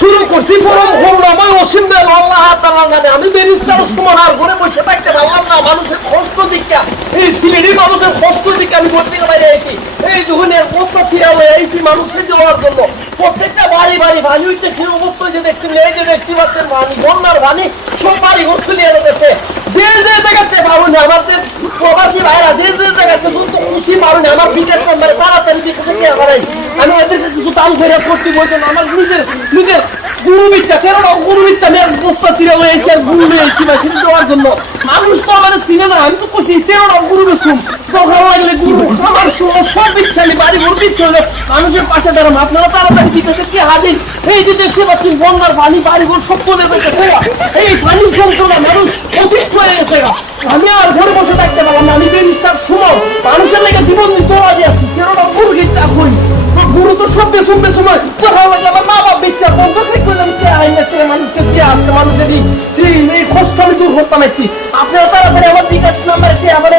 শুরু করছি ফরম করলাম অসীম দেন আল্লাহ তাআলা জানে। আমি ব্যারিস্টার সুমন আর ঘরে বসে থাকতে পারলাম না। মানুষের কষ্ট দীক্ষা, এই সিলেটি মানুষের কষ্ট দীক্ষা আমি ঘর থেকে বাইরে আইছি। এই যখন অবস্থা ফিরা হয়ে আইছি মানুষকে দেওয়ার জন্য। প্রত্যেকটা বাড়ি বাড়ি পানি উঠতে কি অবস্থা হয়েছে দেখছেন, এই যে দেখতে পাচ্ছেন পানি, বন্যার পানি সব বাড়ি ঘর তুলিয়ে গেছে। যে যে জায়গাতে পারুন আমাদের প্রবাসী ভাইরা যে যে জায়গাতে দ্রুত খুশি পারুন আমার বিকাশ নাম্বারে তাড়াতাড়ি বিকাশে কে হারাই। আমি এদেরকে কিছু দাম ফেরত করতে বলছেন। আমার নিজের নিজের গুরু ইচ্ছা, কেন গুরু ইচ্ছা আমি এক বস্তা সিরে হয়েছি আর গুরু হয়েছি বা সেটা দেওয়ার জন্য। মানুষ তো আমার চিনে না, আমি তো করছি তেরোটা গুরু বেসুম দরকার লাগলে গুরু আমার সব ইচ্ছা আমি বাড়ি ভর্তি ইচ্ছা হলে মানুষের পাশে দাঁড়াম। আপনারা তাড়াতাড়ি বিকাশে কে হাজির। এই যে দেখতে পাচ্ছেন বন্যার পানি বাড়ি ঘর সব চলে যেতেছে। এই পানির যন্ত্রণা মানুষ অতিষ্ঠ হয়ে গেছে। আমি আর ঘরে বসে থাকতে পারলাম না। আমি ব্যারিস্টার সুমন মানুষের লেগে জীবন দিতে রাজি আছি। তেরোটা গুরু গীতা করি গুরু তো সব বেসুম বেসুম হয় তো ভালো লাগে। আমার মা বাপ ইচ্ছা বন্ধ থেকে করলাম কে আইন না সে মানুষকে কে আসছে মানুষের এই কষ্ট আমি দূর করতে পারছি। আপনারা তাড়াতাড়ি আমার বিকাশ নাম্বার কে আমার